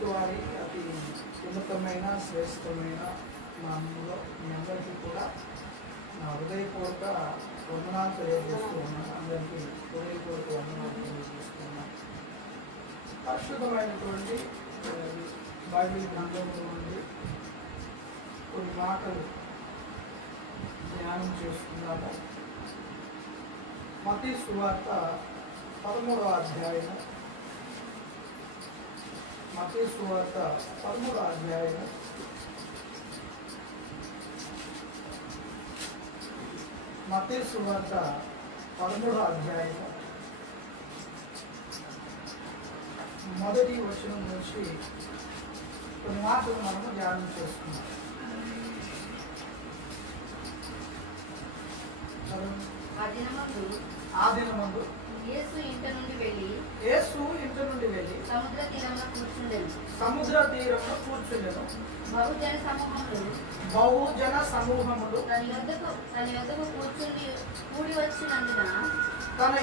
క్రీస్తు వారి అతి ఉన్నతమైన శ్రేష్టమైన నామములో మీ అందరికీ కూడా నా హృదయపూర్వక వందనాలు తెలియజేస్తూ ఉన్నాను. అందరికీ హృదయపూర్వక వందనాలు తెలియజేస్తున్నాను. పరిశుద్ధమైనటువంటి బైబిల్ గ్రంథంలో నుండి కొన్ని మాటలు ధ్యానం చేసుకున్నాము. మత్తయి సువార్త 13వ అధ్యాయము. మత్తయి సువార్త 13వ అధ్యాయము. మత్తయి సువార్త 13వ అధ్యాయము మొదటి వచనం నుంచి కొన్ని మాటలు మనము ధ్యానం చేసుకున్నాం. ఆ దినమందు యేసు ఇంట నుండి వెళ్ళి సముద్ర తీరంలో కూర్చుండెను. బహుజన సమూహములు తన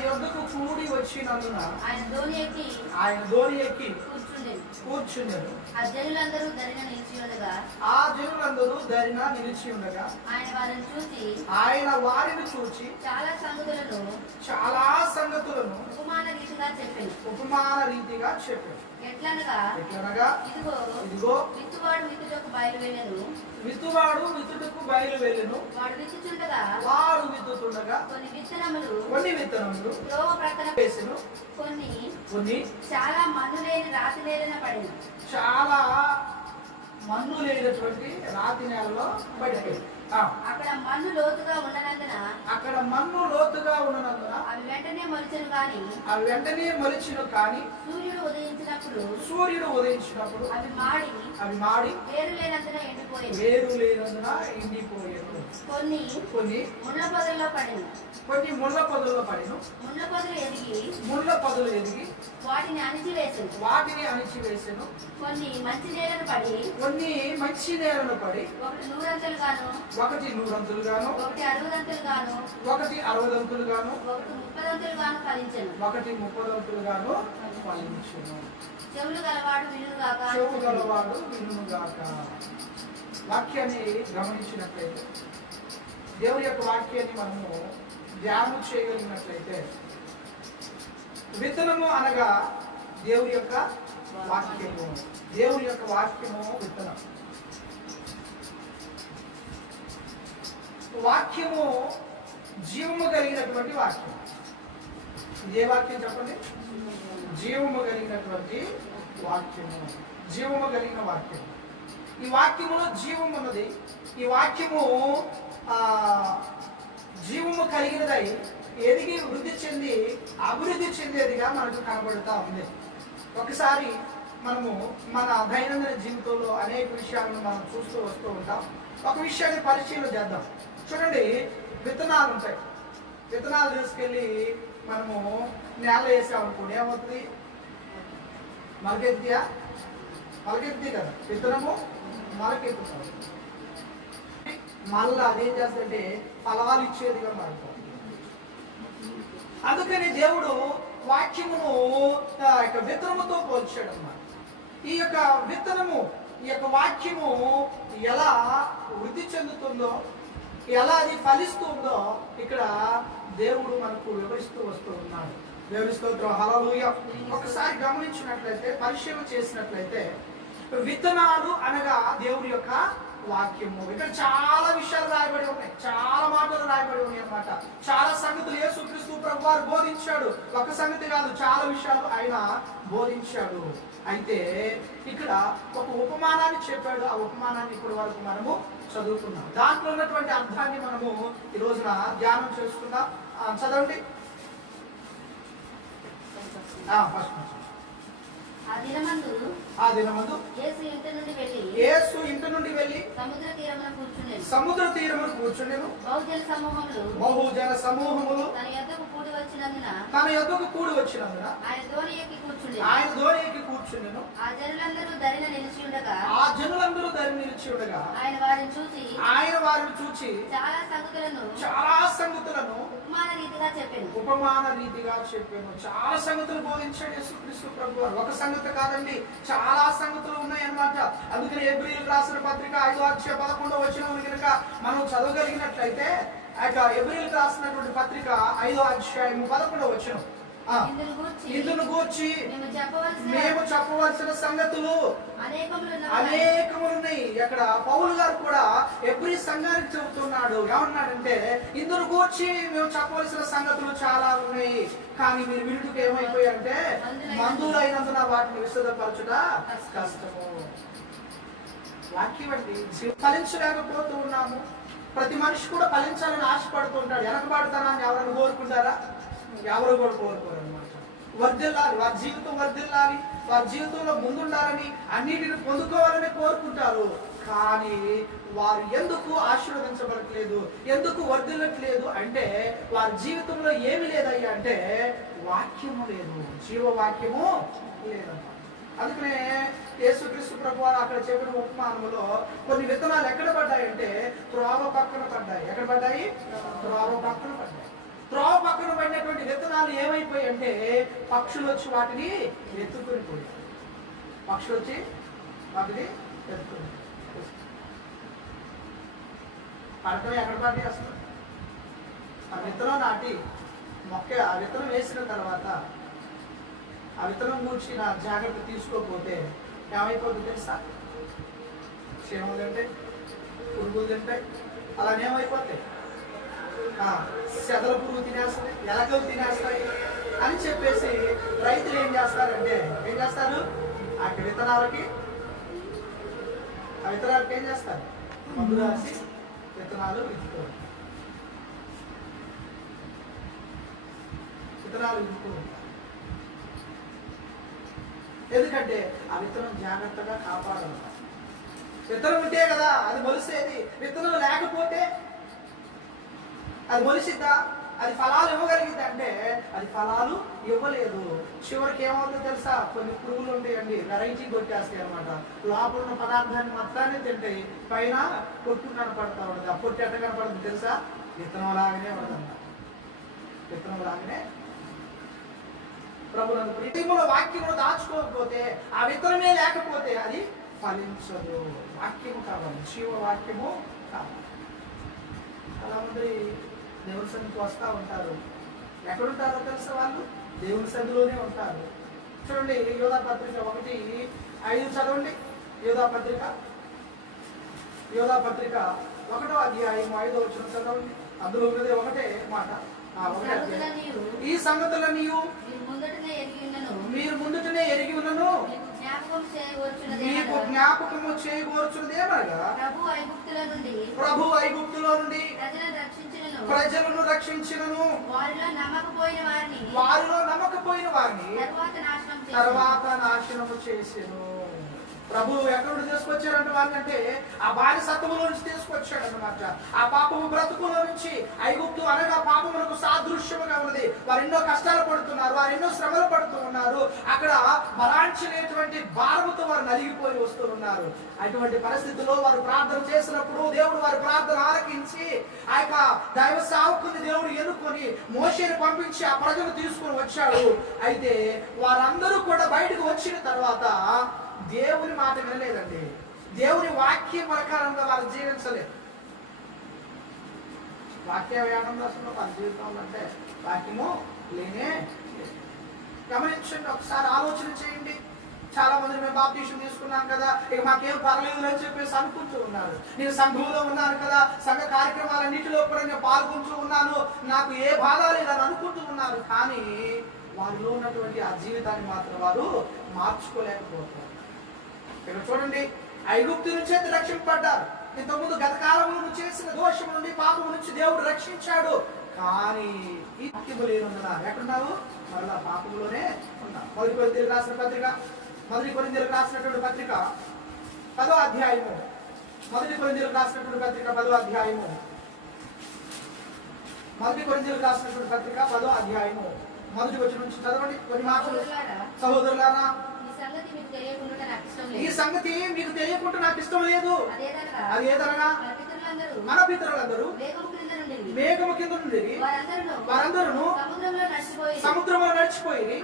యొద్దకు కూడి వచ్చినందున ఆయన ధోని ఎక్కి కూర్చుండెను. ఆ జనులందరూ దరిన నిలిచి ఉండగా ఆయన వారిని చూచి చాలా సంగతులను ఉపమాన రీతిగా చెప్పాడు. ఎట్లనగా ఇదిగో విత్తువాడు విత్తుటకు బయలువెళ్ళెను. వాడు విత్తుతుండగా కొన్ని విత్తనములు వేసెను. కొన్ని చాలా మన్ను లేని రాతి నేలన పడింది. చాలా మన్ను లేనటువంటి రాతి నేలలో పడిపోయింది. అక్కడ మన్ను లోతుగా ఉన్ననందున అవి వెంటనే మొలిచెను కానీ సూర్యుడు ఉదయించినప్పుడు అవి మాడి వేరు లేనందున ఎండిపోయాను. కొన్ని ముళ్ళ పొదల్లో పడిను. ముళ్ళ పొదలు ఎదిగి వాటిని అణిచివేసెను. కొన్ని మంచి నేలను పడి ఒకటి నూరంతులు గాను, ఒకటి 60 గాను, ఒకటి 30 గాను ఫలించెను. చెవులు గలవాడు వినుగాక. వాక్యాన్ని గమనించినట్లయితే, దేవుని యొక్క వాక్యాన్ని మనము ధ్యానం చేయగలిగినట్లయితే, విత్తనము అనగా దేవుని యొక్క వాక్యము. దేవుని యొక్క వాక్యము విత్తనం. వాక్యము జీవము కలిగినటువంటి వాక్యం. ఇదే వాక్యం చెప్పండి. జీవము కలిగినటువంటి వాక్యము. జీవము కలిగిన వాక్యం. ఈ వాక్యములో జీవం ఉన్నది. ఈ వాక్యము జీవము కలిగినదై ఎదిగి వృద్ధి చెంది అభివృద్ధి చెందేదిగా మనకు కనబడుతూ ఉంది. ఒకసారి మనము మన దైనందిన జీవితంలో అనేక విషయాలను మనం చూస్తూ వస్తూ ఉంటాం. ఒక విషయాన్ని పరిశీలన చేద్దాం. చూడండి, విత్తనాలు ఉంటాయి. విత్తనాలు తీసుకెళ్ళి మనము నేల వేసామనుకోండి, ఏమవుతుంది? మొలకెత్తి కదా. విత్తనము మొలకెత్తుతుంది. మళ్ళీ అదేం చేస్తుంటే ఫలాలు ఇచ్చేదిగా మారుతుంది. అందుకని దేవుడు వాక్యమును విత్తనముతో పోల్చాడు అన్నమాట. ఈ యొక్క విత్తనము, ఈ యొక్క వాక్యము ఎలా వృద్ధి చెందుతుందో, ఎలా అది ఫలిస్తుందో ఇక్కడ దేవుడు మనకు వివరిస్తూ వస్తూ ఉన్నాడు. దేవుని స్తోత్రం, హల్లెలూయా. ఒకసారి గమనించినట్లయితే, పరిశీలన చేసినట్లయితే, విత్తనాలు అనగా దేవుని యొక్క వాక్యము. ఇక్కడ చాలా విషయాలు రాయబడి ఉన్నాయి, చాలా మాటలు రాయబడి ఉన్నాయి అన్నమాట. చాలా సంగతులు యేసుక్రీస్తు ప్రభువారు బోధించాడు. ఒక సంగతి కాదు, చాలా విషయాలు ఆయన బోధించాడు. అయితే ఇక్కడ ఒక ఉపమానాన్ని చెప్పాడు. ఆ ఉపమానాన్ని ఇప్పటి వరకు మనము చదువుకున్నాం. దాంట్లో ఉన్నటువంటి అర్థాన్ని మనము ఈ రోజున ధ్యానం చేసుకుందాం. చదవండి. ఆ దినమందు యేసు ఇంట నుండి వెళ్ళి సముద్ర తీరమున కూర్చుండెను. బహుజన సమూహములు తన యొద్దకు కూడి వచ్చినందున ఆయన ధోని ఎక్కి కూర్చుండెను. నిలుచుండెను. ఆ జనులందరూ దరిన నిలిచి ఉండగా ఆ జనులందరూ దారి నిలిచి ఉండగా ఆయన వారిని చూచి చాలా సంగతులను ఉపమాన రీతిగా చెప్పాను. చాలా సంగతులు బోధించాడు యేసుక్రీస్తు ప్రభువారు. ఒక సంగతి కాదండి, చాలా సంగతులు ఉన్నాయన్నమాట. అందుకని హెబ్రీయులకు రాసిన పత్రిక 5:11 కనుక మనం చదవగలిగినట్లయితే ఆ యొక్క హెబ్రీయులకు రాసినటువంటి పత్రిక 5:11 ఇందును గూర్చి మేము చెప్పవలసిన సంగతులు అనేకములున్నాయి. అక్కడ పౌలు గారు కూడా హెబ్రీ సంఘానికి చెబుతున్నాడు. ఏమన్నాడంటే, ఇందును గూర్చి మేము చెప్పవలసిన సంగతులు చాలా ఉన్నాయి, కానీ మీరు వినుటకు ఏమైపోయారంటే మందులైనందున వాటిని విశదపరచుట కష్టము. వాక్యం అండి, ఫలించలేకపోతూ ఉన్నాము. ప్రతి మనిషి కూడా ఫలించాలని ఆశపడుతుంటాడు. వెనకబడతానని ఎవరైనా కోరుకుంటారా? ఎవరు కూడా కోరుకోరు అనమాట. వర్ధిల్లాలి, వారి జీవితం వర్ధిల్లాలి, వారి జీవితంలో ముందుండాలని, అన్నిటిని పొందుకోవాలని కోరుకుంటారు. కానీ వారు ఎందుకు ఆశీర్వదించబడట్లేదు, ఎందుకు వర్ధిల్లట్లేదు అంటే వారి జీవితంలో ఏమి లేదయ్యా అంటే వాక్యము లేదు, జీవవాక్యము లేదన్నమాట. అందుకనే యేసుక్రీస్తు ప్రభువారు అక్కడ చెప్పిన ఉపమానములో కొన్ని విత్తనాలు ఎక్కడ పడ్డాయంటే త్రోవ పక్కన పడ్డాయి. ఎక్కడ పడ్డాయి? త్రోవ పక్కన పడ్డాయి. త్రోవ పక్కన పడినటువంటి విత్తనాలు ఏమైపోయాయి అంటే పక్షులు వచ్చి వాటిని ఎత్తుకొని పోయాయి. పక్షులు వచ్చి వాటిని ఎత్తుకొని పడటం ఎక్కడ పడ్డాయి? అసలు ఆ విత్తనం నాటి మొక్క, ఆ విత్తనం వేసిన తర్వాత ఆ విత్తనం గురించి నా జాగ్రత్త తీసుకోకపోతే ఏమైపోతుంది తెలుసా? క్షేమం తింటాయి, పురుగులు తింటాయి, అలానేమైపోతాయి, సెదల పురుగు తినేస్తాయి, ఎలకలు తినేస్తాయి అని చెప్పేసి రైతులు ఏం చేస్తారు? ఆ విత్తనాలకి ఏం చేస్తారు? మందు రాసి విత్తనాలు విత్తుకోవాలి. విత్తనాలు విత్తుకోవాలి. ఎందుకంటే ఆ విత్తనం జాగ్రత్తగా కాపాడాలి. విత్తనం ఉంటే కదా అది మొలిసేది. విత్తనం లేకపోతే అది మొలిసిద్దా? అది ఫలాలు ఇవ్వగలిగింది అంటే అది ఫలాలు ఇవ్వలేదు. చివరికి ఏమవుతుందో తెలుసా? కొన్ని పురుగులు ఉంటాయండి, వెరైటీ కొట్టేస్తాయి అనమాట. లోపల ఉన్న పదార్థాన్ని మొత్తాన్ని తింటాయి, పైన పొట్టు కనపడతా ఉండదు. ఆ పొట్టు ఎట్ట కనపడుతుంది తెలుసా? విత్తనం లాగానే ఉండదన్నమాట. విత్తనం లాగానే ప్రభునందు ప్రియముల వాక్యమును దాచుకోకపోతే, ఆ విత్తనమే లేకపోతే అది ఫలించదు. వాక్యము కావాలి, జీవ వాక్యము కావాలి. చాలా మంది దేవుని సన్నిధికి వస్తూ ఉంటారు. ఎక్కడుంటారో తెలుసా? వాళ్ళు దేవుని సన్నిధిలోనే ఉంటారు. చూడండి, యోధా పత్రిక 1:5 చదవండి. యోధా పత్రిక 1:5 చదవండి. అందులో ఉన్నది ఒకటే మాట. ఈ సంగతులన్నీ మీరు ముందుటనే ఎరిగి ఉన్నను మీకు జ్ఞాపకము చేయగోర్చున్నది ఏమనగా ప్రభు ఐగుప్తులో నుండి ప్రజలను రక్షించినను వారిలో నమ్మకపోయిన వారిని తర్వాత నాశనము చేసెను. ప్రభు ఎక్కడ నుండి తీసుకొచ్చారంటే వాళ్ళంటే ఆ బానిసత్వములో నుంచి తీసుకొచ్చాడు అన్నమాట. ఆ పాపము బ్రతుకులో నుంచి, ఐగుప్తు అనగా పాపములకు సాదృశ్యముగా ఉన్నది. వారు ఎన్నో కష్టాలు పడుతున్నారు, వారు ఎన్నో శ్రమలు పడుతూ ఉన్నారు. అక్కడ బలాంచలేటువంటి భారముతో వారు నలిగిపోయి వస్తూ ఉన్నారు. అటువంటి పరిస్థితుల్లో వారు ప్రార్థన చేసినప్పుడు దేవుడు వారి ప్రార్థన ఆలకించి ఆ యొక్క దైవ సేవకుని దేవుడు ఎన్నుకొని మోషేని పంపించి ఆ ప్రజలు తీసుకొని వచ్చాడు. అయితే వారందరూ కూడా బయటకు వచ్చిన తర్వాత దేవుని మాట వినలేదండి. దేవుని వాక్యం ప్రకారంగా వారు జీవించలేదు. వాక్యం ఏమన్నా అసలు వారి జీవితంలో అంటే వాక్యము లేనే. గమనించండి, ఒకసారి ఆలోచన చేయండి. చాలా మంది మేము బాప్తీసం తీసుకున్నాం కదా, ఇక మాకేం పర్లేదు అని చెప్పేసి అనుకుంటూ ఉన్నారు. నేను సంఘంలో ఉన్నాను కదా, సంఘ కార్యక్రమాలన్నింటిలో కూడా నేను పాల్గొంటూ ఉన్నాను, నాకు ఏ బాధ లేదని అనుకుంటూ ఉన్నారు. కానీ వారిలో ఉన్నటువంటి ఆ జీవితాన్ని మాత్రం వారు మార్చుకోలేకపోతారు. ఇక్కడ చూడండి, ఐగుప్తు నుంచి అయితే రక్షింపబడ్డారు. ఇంతకుముందు గత కాలంలో చేసిన దోషం నుండి, పాపం నుంచి దేవుడు రక్షించాడు. కానీ ఈ వాక్యము లేనున్నా ఎక్కడున్నావు? మరలా పాపంలోనే ఉన్నావు. మొదటి కొరింథీయులకు రాసిన పత్రిక 10వ అధ్యాయము. మొదటి కొరింథీయులకు రాసినటువంటి పత్రిక 10వ అధ్యాయము. మొదటి కొరింథీయులకు రాసినటువంటి పత్రిక 10వ అధ్యాయము మొదటి వచనం నుంచి చదవండి కొన్ని మాటలు. సహోదరులారా, ఈ సంగతి మీకు తెలియకుండా నాకు ఇష్టం లేదు. అదేదనగా మన పితరులందరూ మేఘము కింద నుండి వారందరూ సముద్రంలో నడిచిపోయి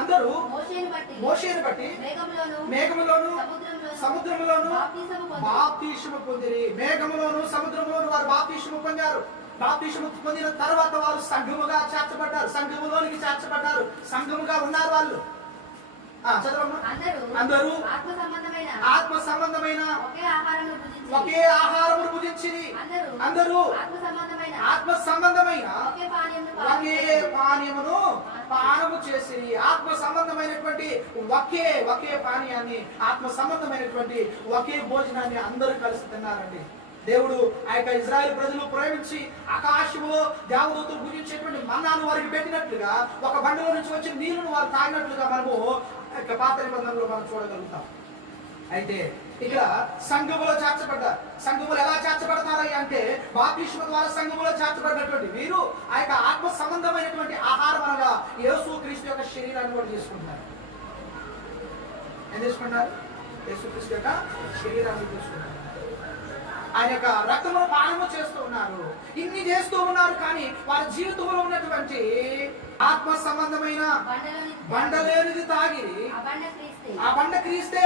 అందరూ మోషేను బట్టి మేఘములోను సముద్రములోను బాప్తిస్మము పొందిరి. మేఘములోను సముద్రములోను వారు బాప్తిస్మము పొందారు. బాప్తిస్మము పొందిన తర్వాత వారు సంఘముగా చేర్చబడ్డారు. సంఘములోనికి చేర్చబడ్డారు. సంఘముగా ఉన్నారు వాళ్ళు. అందరూ ఆత్మ సంబంధమైన ఒకే ఆహారమును భుజించిరి. అందరూ ఆత్మ సంబంధమైన ఒకే పానీయమును పానము చేసిరి. ఆత్మ సంబంధమైనటువంటి ఒకే పానీయాన్ని, ఆత్మ సంబంధమైనటువంటి ఒకే భోజనాన్ని అందరూ కలిసి తిన్నారండి. దేవుడు ఆ యొక్క ఇజ్రాయెల్ ప్రజలు ప్రేమించి ఆకాశములో దేవదూతలు భుజించేటువంటి మన్నాను వారికి పెట్టినట్లుగా, ఒక బండలో నుంచి వచ్చిన నీళ్లను వారు తాగినట్లుగా మనము పాత నిబంధనలో మనం చూడగలుగుతాం. అయితే ఇక్కడ సంఘములో చేర్చబడ్డారు. సంఘములు ఎలా చేర్చబడతారు అంటే బాప్తిస్మము ద్వారా సంఘములో చేర్చబడినటువంటి వీరు ఆ యొక్క ఆత్మ సంబంధమైనటువంటి ఆహారం అనగా యేసుక్రీస్తు యొక్క శరీరాన్ని కూడా తీసుకుంటారు. ఏం తీసుకుంటారు? యేసుక్రీస్తు యొక్క శరీరాన్ని తీసుకుంటారు. ఆయన యొక్క రక్తమును పానము చేస్తూ ఉన్నారు. ఇన్ని చేస్తూ ఉన్నారు, కానీ వారి జీవితంలో ఉన్నటువంటి ఆత్మ సంబంధమైన బండలేనిది తాగిరి. ఆ బండ క్రీస్తే.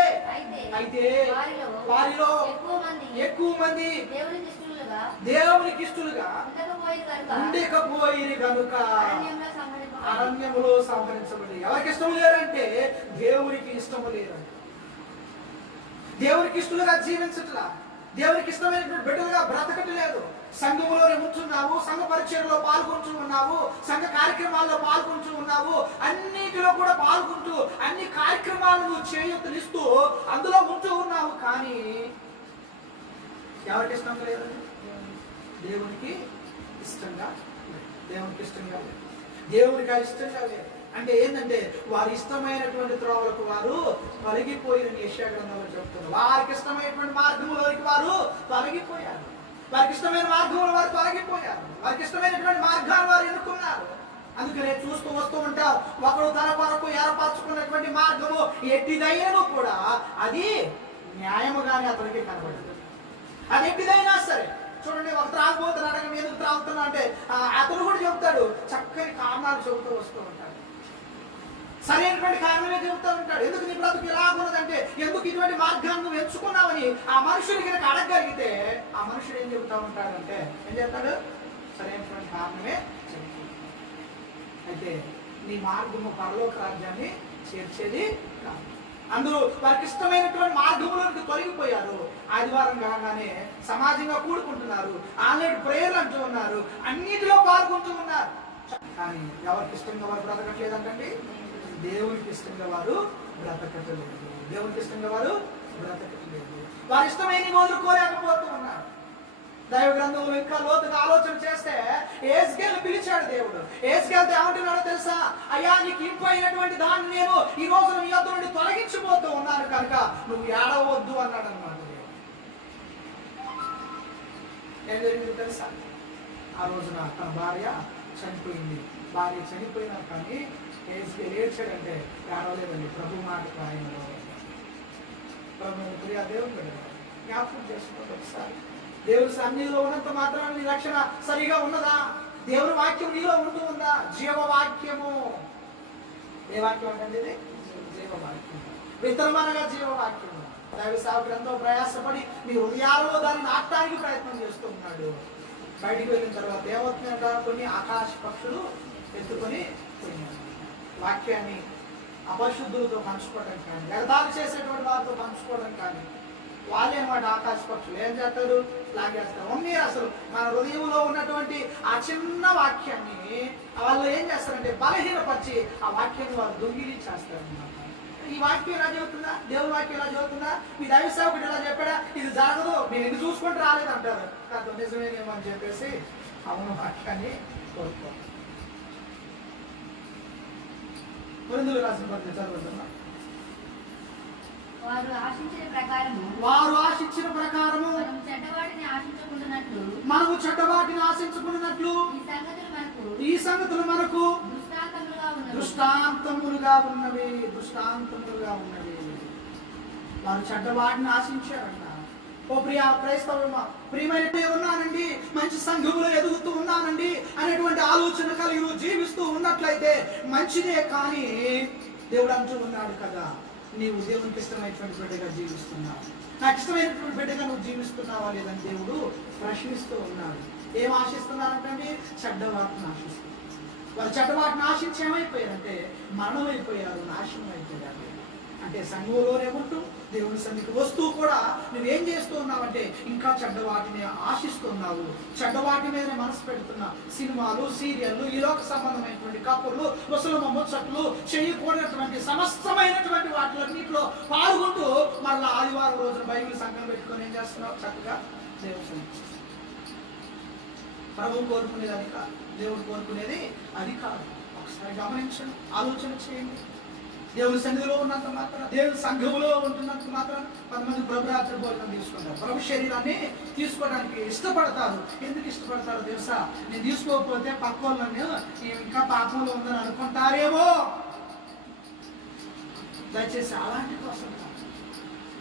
అయితే వారిలో ఎక్కువ మంది దేవునికి ఇష్టలుగా ఉండకపోయిరి గనుక అరణ్యములో సంహరించబడి. ఎవరికి ఇష్టం లేరంటే దేవునికి ఇష్టము లేరంటే. దేవునికి ఇష్టలుగా జీవించట్లా, దేవునికి ఇష్టమైనటువంటి బిడ్డలుగా బ్రతకట్లేదు. సంఘములోనే ఉంటున్నావు, సంఘ పరిచర్యలో పాల్గొంటూ ఉన్నావు, సంఘ కార్యక్రమాల్లో పాల్గొంటూ ఉన్నావు, అన్నిటిలో కూడా పాల్గొంటూ అన్ని కార్యక్రమాలను చేయూతనిస్తూ అందులో ఉంటూ ఉన్నావు, కానీ ఎవరికి ఇష్టంగా లేదు? దేవునికి ఇష్టంగా లేదు. దేవునికి ఇష్టంగా లేదు. దేవునికి ఇష్టంగా లేదు అంటే ఏంటంటే వారి ఇష్టమైనటువంటి త్రోవలకు వారు తొలగిపోయిన యెషయా గ్రంథంలో చెప్తున్నారు. వారికి ఇష్టమైనటువంటి మార్గంలోకి వారు తొలగిపోయారు. వారికి ఇష్టమైన మార్గంలో వారు తొలగిపోయారు. వారికి ఇష్టమైనటువంటి మార్గాలు వారు ఎన్నుకున్నారు. అందుకనే చూస్తూ వస్తూ ఉంటాం, ఒకడు తన కొరకు ఏర్పరచుకున్నటువంటి మార్గము ఎట్టిదైనను కూడా అది న్యాయముగానే అతనికి కనబడదు. అది ఎట్టిదైనా సరే చూడండి, ఒక త్రాగుబోతున్నాడు, ఎందుకు త్రాగుతున్నా అంటే అతను కూడా చెబుతాడు, చక్కని కారణాలు చెబుతూ వస్తూ ఉంటాడు. సరైనటువంటి కారణమే చెబుతూ ఉంటాడు. ఎందుకు నీ బ్రతుకు ఇలా ఉన్నదంటే, ఎందుకు ఇటువంటి మార్గాన్ని నువ్వు ఎంచుకున్నావని ఆ మనుషుడికి కనుక అడగగలిగితే ఆ మనుషుడు ఏం చెబుతూ ఉంటాడంటే, ఏం చెప్తాడు? సరైనటువంటి కారణమే చెబుతాడు. అయితే నీ మార్గము పరలోక రాజ్యాన్ని చేర్చేది కాదు. అందరూ వారికి ఇష్టమైనటువంటి మార్గంలోకి తొలగిపోయారు. ఆదివారం కాగానే సమాజంగా కూడుకుంటున్నారు, ఆన్లైన్ ప్రేయర్లు అంటూ ఉన్నారు, అన్నిటిలో పాల్గొంటూ ఉన్నారు, కానీ ఎవరికి ఇష్టంగా వారు బ్రతకట్లేదంటండి. దేవునికి ఇష్టంగా వారు బ్రతకట్లేదు. దేవునికి ఇష్టంగా వారు బ్రతకట్లేదు. వారి ఇష్టమైన వదులుకోలేకపోతూ ఉన్నారు. దైవ గ్రంథంలో ఇంకా లోతుగా ఆలోచన చేస్తే యేస్కేలు పిలిచాడు దేవుడు. యేస్కేలు ఏమంటున్నాడో తెలుసా? అయ్యా, నీకు ఇంపు అయినటువంటి దాన్ని నేను ఈ రోజు నీ యొద్ద నుండి తొలగించిపోతూ ఉన్నాను కనుక నువ్వు ఏడవద్దు అన్నాడు అనమాట. ఏం జరిగింది తెలుసా? ఆ రోజున తన భార్య చనిపోయింది. భార్య చనిపోయినా కానీ యేస్కేలు ఏడ్చాడంటే ఏడవలేదండి. ప్రభు మాట ఆయనలో ప్రభు ప్రియా దేవుడు జ్ఞాపకం చేసుకోండి ఒకసారి. దేవుని సన్నిధిలో ఉన్నంత మాత్రాన నీ రక్షణ సరిగా ఉన్నదా? దేవుని వాక్యం నీలో ఉంటూ ఉందా? జీవవాక్యము. ఏ వాక్యం అంటే ఇది? జీవవాక్యం. విత్తనమనగా జీవవాక్యము. దైవ సేవకుడు ఎంతో ప్రయాసపడి మీ హృదయాలలో దాన్ని నాటడానికి ప్రయత్నం చేస్తూ ఉన్నాడు. బయటికి వెళ్ళిన తర్వాత ఏమవుతుందంట? కొన్ని ఆకాశ పక్షులు ఎత్తుకొని పోయినాయి. వాక్యాన్ని అపశుద్ధులతో పంచుకోవడం కానీ, ఎగతాళి చేసేటువంటి వారితో పంచుకోవడం కానీ, వాళ్ళే మాట ఆకాశ పక్షులు ఏం చేస్తారు? లాగేస్తారు. మమ్మీ అసలు మన హృదయంలో ఉన్నటువంటి ఆ చిన్న వాక్యాన్ని వాళ్ళు ఏం చేస్తారంటే బలహీనపరిచి ఆ వాక్యాన్ని వారు దొంగిలించేస్తారు అన్నమాట. ఈ వాక్యం ఎలా చెబుతుందా? దేవుని వాక్యం ఎలా చెబుతుందా? మీ దైవ సేవకుడు ఎలా చెప్పాడా? ఇది జరగదు, మీరు ఎన్ని చూసుకుంటూ రాలేదంటారు. కాదు, నిజమేనేమో అని చెప్పేసి అవును వాక్యాన్ని కోరుకోవాలి. కొరింథీయులకు రాసిన పత్రిక చదువుతున్నా. వారు ఆశించిన ప్రకారము మనము చెడ్డవాటిని ఆశించుకున్నట్లు ఈ సంగతులు మనకు దృష్టాంతములుగా ఉన్నవి. వారు చెడ్డవాటిని ఆశించారంట. ఓ ప్రియమైన ఉన్నానండి, మంచి సంఘములో ఎదుగుతూ ఉన్నానండి అనేటువంటి ఆలోచన కలిగి నువ్వు జీవిస్తూ ఉన్నట్లయితే మంచిదే. కానీ దేవుడు అంటూ ఉన్నాడు కదా, నీవు దేవునికి ఇష్టమైనటువంటి బిడ్డగా జీవిస్తున్నావు, నాకు ఇష్టమైనటువంటి బిడ్డగా నువ్వు జీవిస్తున్నావా లేదని దేవుడు ప్రశ్నిస్తూ ఉన్నాడు. ఏం ఆశిస్తున్నారంటే చెడ్డవాటిని ఆశిస్తున్నారు. వారు చెడ్డవాటిని ఆశించి ఏమైపోయారంటే మరణం అయిపోయారు, నాశనం అయిపోయారు. అంటే సంఘంలోనే ఉంటూ దేవుని సన్నిధికి వస్తూ కూడా నువ్వేం చేస్తూ ఉన్నావంటే ఇంకా చెడ్డవాటిని ఆశిస్తున్నావు. చెడ్డవాటి మీద మనసు పెడుతున్నా. సినిమాలు, సీరియళ్ళు, ఈ లోక సంబంధమైనటువంటి కప్పులు, ముసలమ్మ ముచ్చట్లు, చేయకూడనటువంటి సమస్తమైనటువంటి వాటిలన్నింటిలో పాల్గొంటూ మళ్ళీ ఆదివారం రోజున బైబిల్ సంఘం పెట్టుకొని ఏం చేస్తున్నావు? చక్కగా దేవుని సన్నిధి. ప్రభువు కోరుకునేది అది కాదు, దేవుడు కోరుకునేది అది కాదు. ఒకసారి గమనించండి, ఆలోచన చేయండి. దేవుని సన్నిధిలో ఉన్నంత మాత్రం, దేవుని సంఘములో ఉంటున్నంత మాత్రం కొంతమంది ప్రభు రాత్రి భోజనం తీసుకుంటారు, ప్రభు శరీరాన్ని తీసుకోవడానికి ఇష్టపడతారు. ఎందుకు ఇష్టపడతారు తెలుసా? నేను తీసుకోకపోతే పక్క వాళ్ళని ఇంకా పాపంలో ఉందని అనుకుంటారేమో. దయచేసి అలాంటి కోసం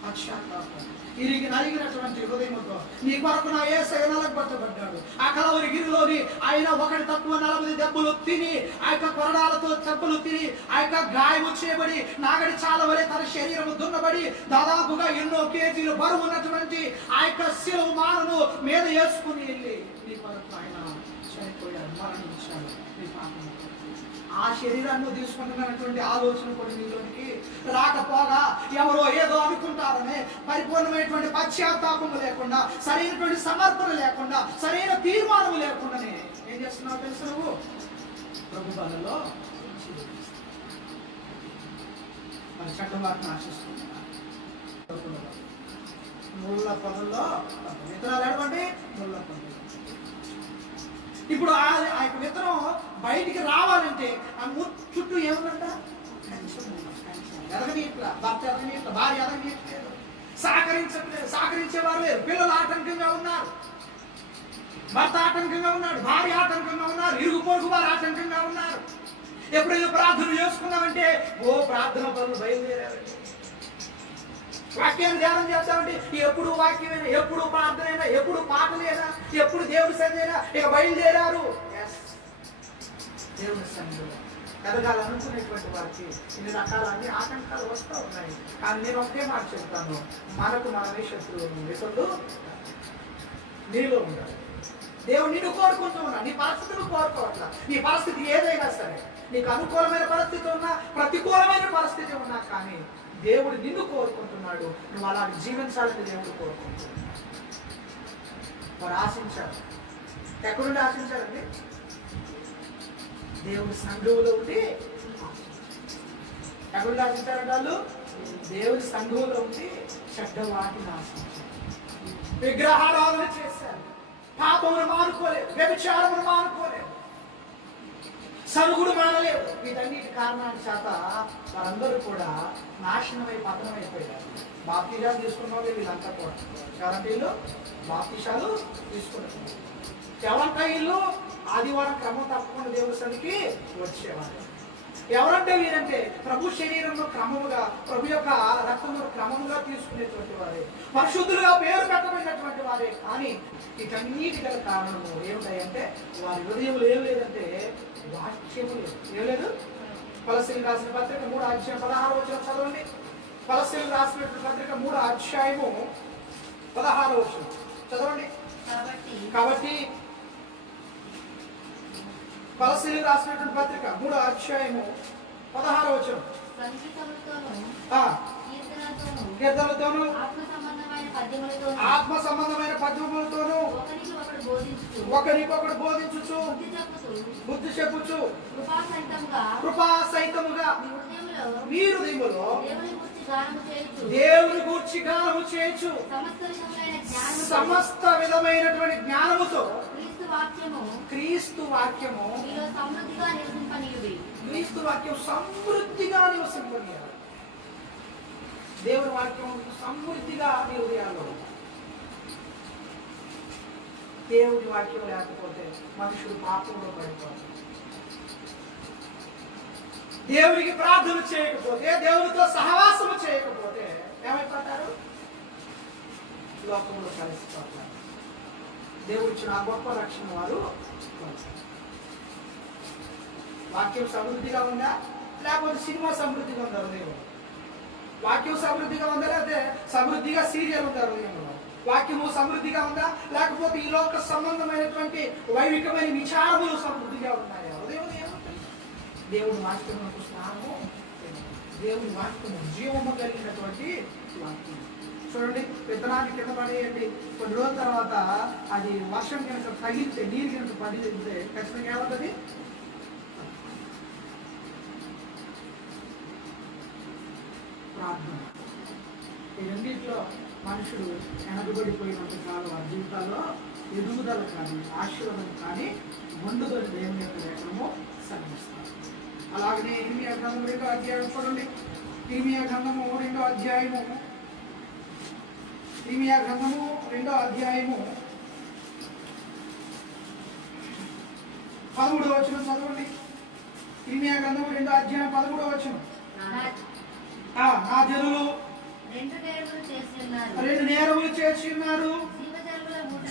పశ్చాత్తాపం, ఇరిగి నలిగినటువంటి హృదయంతో నీ కొరకు నా యేసయ్య నలగొట్టబడ్డాడు. ఆ కలవరి గిరిలోని ఆయన ఒకటి తక్కువ 40 దెబ్బలు తిని, ఆ యొక్క కొరడాలతో దెబ్బలు తిని, ఆ యొక్క గాయము చేయబడి, నాగడి చాలవలే తన శరీరము దున్నబడి, దాదాపుగా ఎన్నో కేజీలు బరువు ఉన్నటువంటి ఆ యొక్క శిలువ మానను మీద వేసుకుని వెళ్ళి నీ కొరకు ఆయన చనిపోయాడు, మరణించాడు నీ పాపం. ఆ శరీరాన్ని తీసుకుంటున్నటువంటి ఆలోచన కూడా నీలోనికి రాకపోగా ఎవరో ఏదో అనుకుంటారనే పరిపూర్ణమైనటువంటి పశ్చాత్తాపము లేకుండా, సరైనటువంటి సమర్పణ లేకుండా, సరైన తీర్మానం లేకుండానే ఏం చేస్తున్నావు తెలుసు? నువ్వు ప్రభు బలలో చట్టవాటిని ఆశిస్తున్నా. ముళ్ళ పొలంలో విత్తనాలు ఎడవండి, ముళ్ళ పొలం. ఇప్పుడు ఆ యొక్క విత్తనం బయటికి రావాలంటే ఆ చుట్టూ ఏముందంట? ఎదగనీట్లా, భర్త ఎదగనీట్లా, భార్య ఎదగనీయట్లేదు, సహకరించేవారు లేరు, పిల్లలు ఆటంకంగా ఉన్నారు, భర్త ఆటంకంగా ఉన్నాడు, భార్య ఆటంకంగా ఉన్నారు, ఇరుగు పొరుగు వారు ఆటంకంగా ఉన్నారు. ఎప్పుడైనా ప్రార్థన చేసుకున్నామంటే ప్రార్థన పనులు బయలుదేరారండి. వాక్యాన్ని ధ్యానం చేస్తామంటే ఎప్పుడు వాక్యమైనా, ఎప్పుడు ప్రార్థనైనా, ఎప్పుడు పాటలైనా, ఎప్పుడు దేవుడి సన్నిధైనా ఇక బయలుదేరారు. దేవుడి సన్నిధిలో ఎదగాలనుకునేటువంటి వారికి ఇన్ని రకాలన్నీ ఆటంకాలు వస్తూ ఉన్నాయి. కానీ నేను ఒకటే మాట చెప్తాను, మనకు మనమే శత్రువులు, ఇతరులు నీలో ఉండాలి. దేవుడు నిన్ను కోరుకుంటూ ఉన్నా, నీ పరిస్థితులు కోరుకోవట్లా. నీ పరిస్థితి ఏదైనా సరే, నీకు అనుకూలమైన పరిస్థితి ఉన్నా, ప్రతికూలమైన పరిస్థితి ఉన్నా, కానీ దేవుడు నిన్ను కోరుకుంటున్నాడు. నువ్వు అలా జీవించాలని దేవుడు కోరుకుంటున్నాడు. వారు ఆశించారు. ఎక్కడుండి ఆశించారండి? దేవుడి సంఘంలో ఉండి. ఎక్కడుండి ఆశించారంటే వాళ్ళు దేవుడి సంఘంలో ఉండి చెడ్డవాటిని ఆశించారు. విగ్రహారాధన చేశారు, పాపమును మానుకోలేదు, వ్యభిచారమును మానుకోలేదు, సరుగుడు మానలేవు. వీటన్నిటి కారణాల చేత వారందరూ కూడా నాశనమై పతనమైపోయారు. బాప్తిజాలు తీసుకున్న వాళ్ళు వీళ్ళంతా కూడా గ్యారంటీలు బాప్తిషాలు తీసుకున్నారు. ఎవరంటే వీళ్ళు ఆదివారం క్రమం తప్పకుండా దేవుడి సన్నిధికి వచ్చేవారు. ఎవరంటే వీరంటే ప్రభు శరీరంలో క్రమముగా, ప్రభు యొక్క రక్తంలో క్రమముగా తీసుకునేటువంటి వారే, పరిశుద్ధులుగా పేరు పెట్టబడినటువంటి వారే. కానీ వీటన్నిటి గల కారణము ఏమిటంటే వారి హృదయంలో ఏం లేదంటే వాక్యము లేదు. ఏం లేదు? కొలస్సీయులకు రాసిన పత్రిక 3వ అధ్యాయం 16వ వచనం చదవండి. కొలస్సీయులకు రాసినటువంటి పత్రిక 3వ అధ్యాయము 16వ వచనం చదవండి. కాబట్టి కొలస్సీయులకు రాసినటువంటి పత్రిక 3వ అధ్యాయము 16వ వచనం, కీర్తనలతోనూ ఆత్మ సంబంధమైన పద్యములతోనూ ఒకరికొకడు బోధించుచు, బుద్ధి చెప్పుచు, కృపా సహితముగా మీ హృదయములో దేవుని గూర్చి గానము చేయొచ్చు, సమస్త విధమైనటువంటి జ్ఞానముతో క్రీస్తు వాక్యము సమృద్ధిగా నివసింపనీయాలి. దేవుని వాక్యం సమృద్ధిగా మీ హృదయాల్లో. దేవుడి వాక్యం లేకపోతే మనుషుడు పాపంలో పడిపోతాడు. దేవునికి ప్రార్థన చేయకపోతే, దేవునితో సహవాసము చేయకపోతే ఏమైపోతారు? లోకంలో కలిసిపోతారు. దేవుడు ఇచ్చిన ఆ గొప్ప రక్షణ వారు వాక్యం సమృద్ధిగా ఉందా, లేకపోతే సినిమా సమృద్ధిగా ఉందా హృదయంలో? వాక్యం సమృద్ధిగా ఉందా, లేకపోతే సమృద్ధిగా సీరియల్ ఉందా హృదయంలో? వాక్యము సమృద్ధిగా ఉందా, లేకపోతే ఈ లోక సంబంధమైనటువంటి వైవికమైన విచారములు సమృద్ధిగా ఉన్నాయా హృదయంలో? ఏముంటాయి? దేవుని వాక్యములకు స్నానము, దేవుని వాక్యము జీవము కలిగినటువంటి వాక్యం. చూడండి, విత్తనాన్ని కింద పడేయండి, కొన్ని రోజుల తర్వాత అది వర్షం కనుక తగిలితే, నీరు కనుక పడితే ఖచ్చితంగా ఏమవుతుంది? ప్రార్థన. ఈ రెండింటిలో మనుషుడు వెనకబడిపోయినంత కాలం ఆ జీవితాల్లో ఎదుగుదల కానీ ఆశీర్వాదం కానీ ముందుకొని దేవుని యొక్క లేఖనము సాగిస్తారు. అలాగనే ఇర్మియా గ్రంథం 2వ అధ్యాయం చూడండి. ఇర్మియా గ్రంథము 2వ అధ్యాయము 13వ వచనం చదవండి. ఇర్మియా గ్రంథము 2వ అధ్యాయం 13వ వచనం. నా జనులు 2 నేరములు చేసి ఉన్నారు,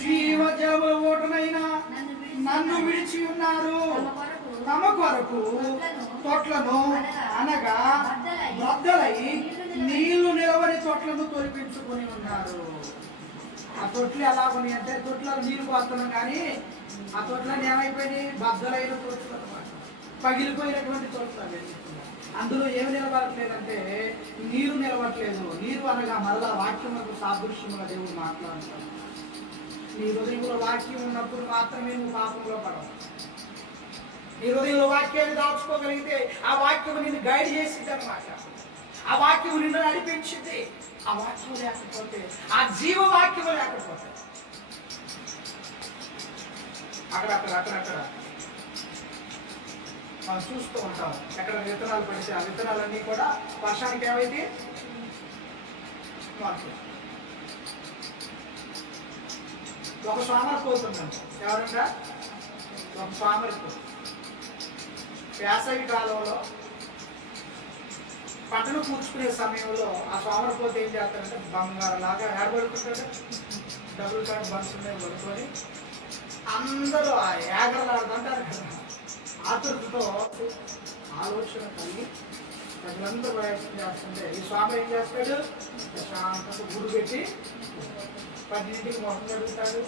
జీవజలముల ఊటనైనా నన్ను విడిచి ఉన్నారు. తమ కొరకు తొట్లను అనగా బద్దలై నీళ్లు నిలవని తొట్లను తొలిపించుకొని ఉన్నారు. ఆ తొట్లు ఎలా ఉన్నాయి అంటే, తొట్లలో నీళ్లు పోస్తున్నాం కానీ ఆ తొట్లని ఏమైపోయినాయి? బద్దలైన తొట్లు అన్నమాట, పగిలిపోయినటువంటి తొట్లు. అందులో ఏమి నిలబడట్లేదంటే నీరు నిలవట్లేదు. నీరు అనగా మరలా వాక్యములకు సాదృశ్యముగా దేవుడు మాట్లాడుతాడు. నీ హృదయంలో వాక్యం ఉన్నప్పుడు మాత్రమే నువ్వు పాపంలో పడవు. నీ హృదయంలో వాక్యాన్ని దాచుకోగలిగితే ఆ వాక్యము నిన్ను గైడ్ చేసింది అన్నమాట. ఆ వాక్యము నిన్ను నడిపించింది. ఆ వాక్యం లేకపోతే, ఆ జీవవాక్యము లేకపోతే అక్కడక్కడ మనం చూస్తూ ఉంటాం. ఎక్కడ విత్తనాలు పడితే ఆ విత్తనాలన్నీ కూడా వర్షానికి ఏమైతే ఒక సోమరిపోతున్నాం. ఎవరంటే ఒక సోమరిపో వేసవి కాలంలో పంటను కూర్చుకునే సమయంలో ఆ సోమరిపోతే ఏం చేస్తారంటే బంగారం లాగా ఏడబడుకుంటాడు. డబుల్ కార్డ్ బన్స్ ఉన్నాయి పడుకొని అందరూ ఆ ఏగరలాడుతుంటారు కదా. ఆతృతతో ఆలోచన కలిగి ప్రజలందరూ ప్రయత్నం చేస్తుంటే ఈ స్వామి ఏం చేస్తాడు? ప్రశాంతంగా గుడి పెట్టి 10ంటికి మొహం కడుగుతాడు,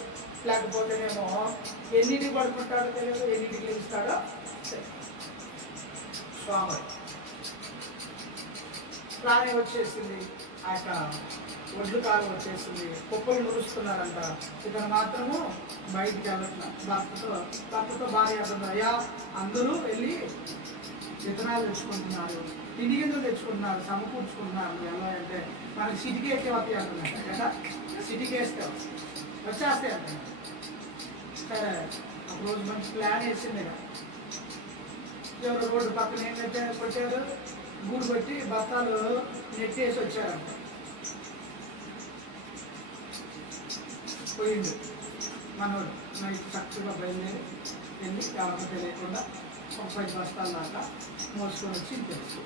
లేకపోతేనేమో ఎన్నింటికి పడుకుంటాడో తెలియదు, ఎన్నింటికి లేస్తాడో స్వామి. ప్రాణి వచ్చేసింది, ఆ యొక్క ఒడ్లు కాలం వచ్చేసింది, కుప్పలు మురుస్తున్నారంట. ఇతను మాత్రము బయటికి వెళ్ళట్లా. భర్తతో భార్య అంటున్నారు, అయ్యా అందరూ వెళ్ళి విత్తనాలు తెచ్చుకుంటున్నారు, తిండి గింజలు తెచ్చుకుంటున్నారు, సమకూర్చుకుంటున్నారు. ఎలా అంటే మనకి సిటీకి ఎక్కే వస్తాయి అంటున్నారు కదా. సిటీకి వేస్తే వచ్చేస్తాయి అంటున్నారు. సరే, ఒక రోజు మంచి ప్లాన్ వేసింది కదా. ఎవరు రోడ్డు పక్కన ఏం కొట్టారు? గూడు కొట్టి బత్తాలు నెట్టేసి వచ్చారంట. పోయింది మనోడు నైట్ చక్కగా బయలుదేరి వెళ్ళి ఎవరికి తెలియకుండా ఒక 10 బస్తాల దాకా మోసుకొని వచ్చి తెలుసు.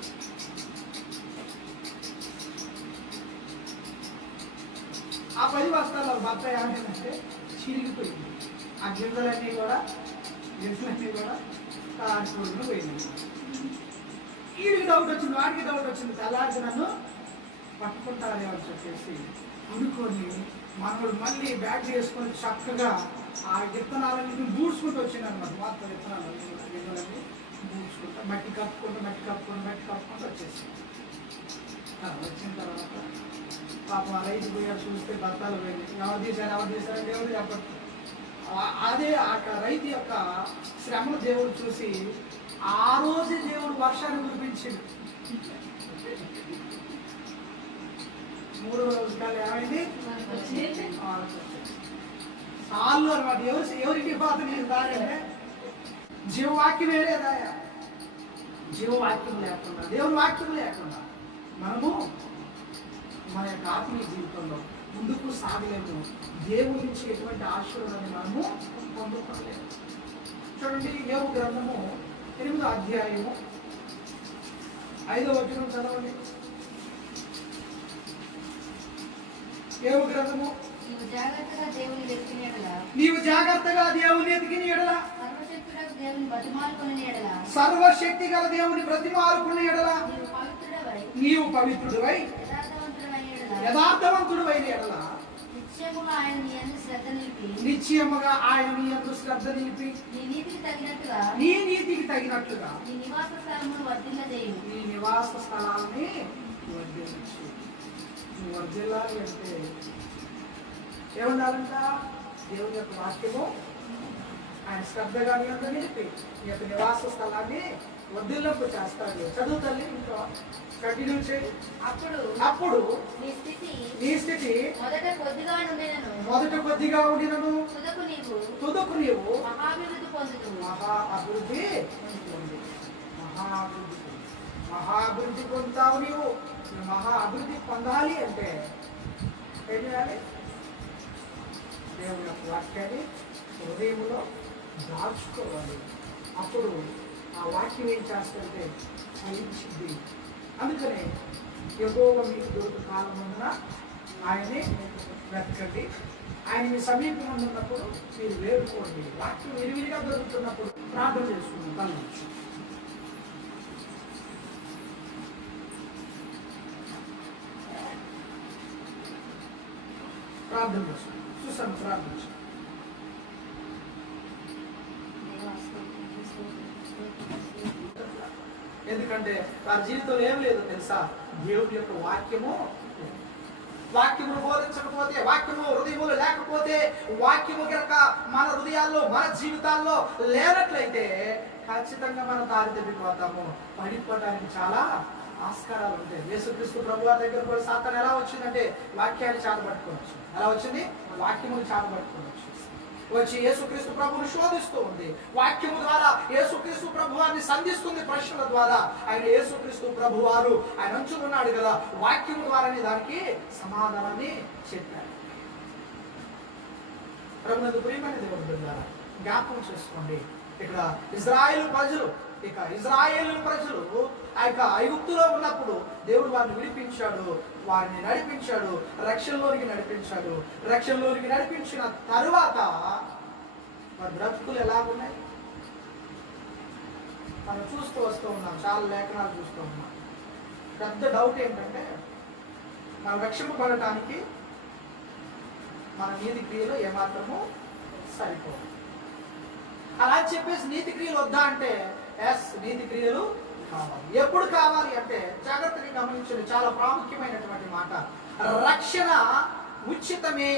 ఆ 10 బస్తాల బత్త ఏమైందంటే చిరిగిపోయింది. ఆ గింజలన్నీ కూడా కాడిపోయిన పోయింది. వీడికి డౌట్ వచ్చింది, వాడికి డౌట్ వచ్చింది. తెల్లారి నన్ను పట్టుకుంటారే అని చెప్పేసి అనుకొని మనోడు మళ్ళీ బ్యాగ్ వేసుకొని చక్కగా ఆ విత్తనాలన్నీ బూడ్చుకుంటూ వచ్చింది అనమాట. మొత్తం విత్తనాలన్నీ బూడ్చుకుంటా మట్టి కప్పుకుంటూ వచ్చేసి వచ్చిన తర్వాత పాపం ఆ రైతు పోయారు. చూస్తే బత్తాలు పోయింది. ఎవరు తీశారని దేవుడు చెప్పట్లేదు. అదే ఆ రైతు యొక్క శ్రమను దేవుడు చూసి ఆ రోజే దేవుడు వర్షాన్ని కురిపించింది. 3వ రోజు కాలం ఏమైంది? సార్లు అనమాట. ఎవరికి బాధ నేను దానంటే జీవవాక్యం వేరేదా? జీవవాక్యం లేకుండా, దేవుని వాక్యం లేకుండా మనము మన యొక్క ఆత్మీయ జీవితంలో ముందుకు సాగలేము. దేవుడి నుంచి ఎటువంటి ఆశీర్వాదాన్ని మనము పొందుకోలేము. చూడండి, యోబు గ్రంథము 8వ అధ్యాయము 5వ వచనం చదవండి. ఏవు గ్రంథము? నీవు జాగ్రత్తగా దేవుని వెతికిన యెడల, నీవు జాగ్రత్తగా దేవుని ఎతికిన యెడల, సర్వశక్తుడగు దేవుని బతిమాలుకొనిన యెడల, సర్వశక్తి గల దేవుని బ్రతిమాలుకున్న యెడల, నీవు పవిత్రుడవై, నీవు పవిత్రుడివై యథార్థవంతుడవైన యెడల, యథార్థవంతుడివైన యెడల, నిశ్చయముగా ఆయన నీ యందు శ్రద్ధ నిలిపి, నిశ్చయముగా ఆయన నీ యందు శ్రద్ధ నిలిపి, నీ నీతికి తగినట్టుగా నీ నీతికి తగినట్లుగా నీ నివాస స్థలమును వర్ధిల్లజేయును. నీ నివాస స్థలాన్ని వర్ధిల్లించు. నువ్వు వర్ధిల్లాలి అంటే ఏముండాలంట? దేవుని యొక్క వాక్యము ఆయన శ్రద్ధగా నీ యందు నిలిపి నీ యొక్క నివాస స్థలాన్ని వర్ధిల్లింపు చేస్తాడు. చదువు తల్లి, ఇంకా కంటిన్యూ చేయి. అప్పుడు నీ స్థితి మొదట కొద్దిగా ఉండినను తుదకు నీవు మహాభివృద్ధి పొందుదువు. మహాభివృద్ధి పొందుతావు. నీవు అభివృద్ధి పొందాలి అంటే ఏం చేయాలి? దేవుని యొక్క వాక్యాన్ని హృదయంలో దాచుకోవాలి. అప్పుడు ఆ వాక్యం ఏం చేస్తుంటే ఫలించింది. అందుకనే యెహోవా మీకు దొరుకు కాలమున ఆయనే వెతకండి, ఆయన మీ సమీపంలో ఉన్నప్పుడు మీరు వేడుకోండి. వాక్యం విరివిరిగా దొరుకుతున్నప్పుడు ప్రార్థన చేసుకుని ఫలించు. ప్రార్థన చేసుకుని చూసాను. ప్రార్థించు. ఎందుకంటే వారి జీవితంలో ఏం లేదు తెలుసా? దేవుడి యొక్క వాక్యమును బోధించకపోతే, వాక్యము హృదయములో లేకపోతే, వాక్యము కనుక మన హృదయాల్లో మన జీవితాల్లో లేనట్లయితే ఖచ్చితంగా మనం దారి తప్పిపోతాము. పడిపోవడానికి చాలా ఆస్కారాలు ఉంటాయి. యేసుక్రీస్తు ప్రభువారి దగ్గర కూడా సాతాను ఎలా వచ్చిందంటే వాక్యాన్ని చాటబట్టుకోవచ్చు. ఎలా వచ్చింది? వాక్యమును చాటబట్టుకోవచ్చు. వచ్చి యేసుక్రీస్తు ప్రభువుని శోధిస్తూ ఉంది. వాక్యము ద్వారా యేసుక్రీస్తు ప్రభువారిని సంధిస్తుంది. ప్రశ్నల ద్వారా ఆయన యేసుక్రీస్తు ప్రభువారు ఆయన అంచుకున్నాడు కదా, వాక్యము ద్వారానే దానికి సమాధానాన్ని చెప్పాడు. ప్రభునందు ప్రియమైన దేవుని బిడ్డలారా, జ్ఞాపకం చేసుకోండి. ఇక్కడ ఇజ్రాయేలు ప్రజలు ఆ యొక్క ఐగుప్తులో ఉన్నప్పుడు దేవుడు వారిని విడిపించాడు, వారిని నడిపించాడు, రక్షణలోనికి నడిపించిన తరువాత వారి బ్రతుకులు ఎలాగున్నాయి మనం చూస్తూ వస్తూ ఉన్నాం. చాలా లేఖనాలు చూస్తూ ఉన్నాం. పెద్ద డౌట్ ఏంటంటే మనం రక్షింపబడటానికి మన నీతి క్రియలు ఏమాత్రము సరిపోవు. అలా చెప్పేసి నీతి క్రియలు వద్దా అంటే నీతి క్రియలు కావాలి. ఎప్పుడు కావాలి అంటే జాగ్రత్తగా గమనించండి, చాలా ప్రాముఖ్యమైనటువంటి మాట. రక్షణ ఉచితమే.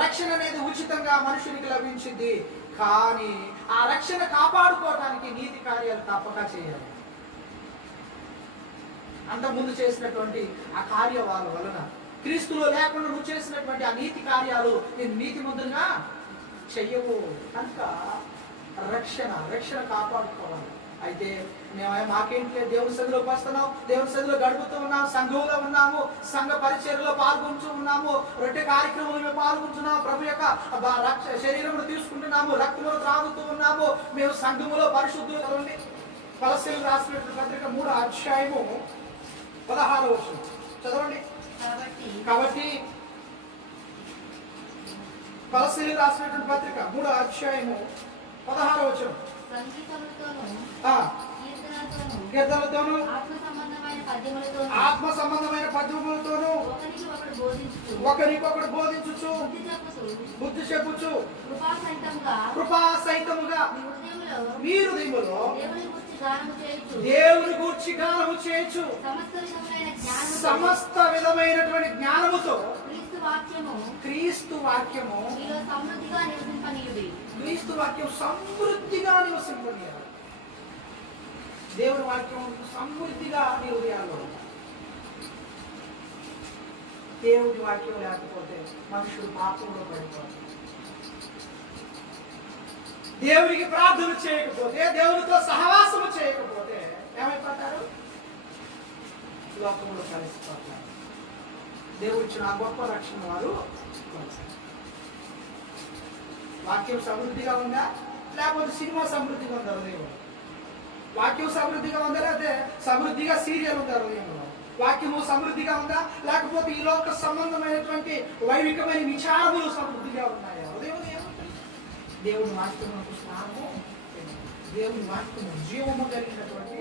రక్షణ అనేది ఉచితంగా మనుషునికి లభించింది. కానీ ఆ రక్షణ కాపాడుకోవడానికి నీతి కార్యాలు తప్పక చేయాలి. అంతకుముందు చేసినటువంటి ఆ కార్యాల వలన, క్రీస్తులో లేకుండా నువ్వు చేసినటువంటి ఆ నీతి కార్యాలు నేను నీతి ముందుగా చెయ్యవు. కనుక రక్షణ కాపాడుకోవాలి. అయితే మాకేంటి, దేవుని సన్నిధిలోకి వస్తున్నాం, దేవుని సన్నిధిలో గడుపుతూ ఉన్నాం, సంఘంలో ఉన్నాము, సంఘ పరిచర్యలో పాల్గొంటూ ఉన్నాము, రొట్టె కార్యక్రమంలో పాల్గొంటున్నాము, ప్రభు యొక్క శరీరమును తీసుకుంటున్నాము, రక్తమును త్రాగుతూ ఉన్నాము, మేము సంఘములో పరిశుద్ధులు కదండి. కొలస్సీయులకు రాసినటువంటి పత్రిక 3వ అధ్యాయము 16వ వచనం చదవండి. కాబట్టి కొలస్సీయులకు రాసినటువంటి పత్రిక 3వ అధ్యాయము 16వ వచనం, కీర్తనలతోనూ ఆత్మ సంబంధమైన పద్యములతోనూ ఒకరికొకడు బోధించుచు బుద్ధి చెప్పుచు కృపా సహితముగా మీ హృదయములో దేవుని గూర్చి గానము చేయొచ్చు. సమస్త విధమైనటువంటి జ్ఞానముతో క్రీస్తు వాక్యం సమృద్ధిగా నివసింపనీయాలి. దేవుని వాక్యం సమృద్ధిగా నీ హృదయాల్లో. దేవుని వాక్యం లేకపోతే మనుషులు పాపంలో పడిపోతారు. దేవునికి ప్రార్థన చేయకపోతే, దేవునితో సహవాసము చేయకపోతే ఏమైపోతారు? లోకంలో కలిసిపోతారు. దేవుడు ఇచ్చిన ఆ గొప్ప రక్షణ వారు వాక్యం సమృద్ధిగా ఉందా, లేకపోతే సినిమా సమృద్ధిగా ఉందా? దేవుడు వాక్యం సమృద్ధిగా ఉందా, లేకపోతే సమృద్ధిగా సీరియల్ ఉందా హృదయంలో? వాక్యము సమృద్ధిగా ఉందా, లేకపోతే ఈ లోక సంబంధమైనటువంటి వైవికమైన విచారములు సమృద్ధిగా ఉన్నాయా? హృదయంలో ఏముంటుంది? దేవుని వాక్యమునకు స్నానము, దేవుని వాక్యము జీవము కలిగినటువంటి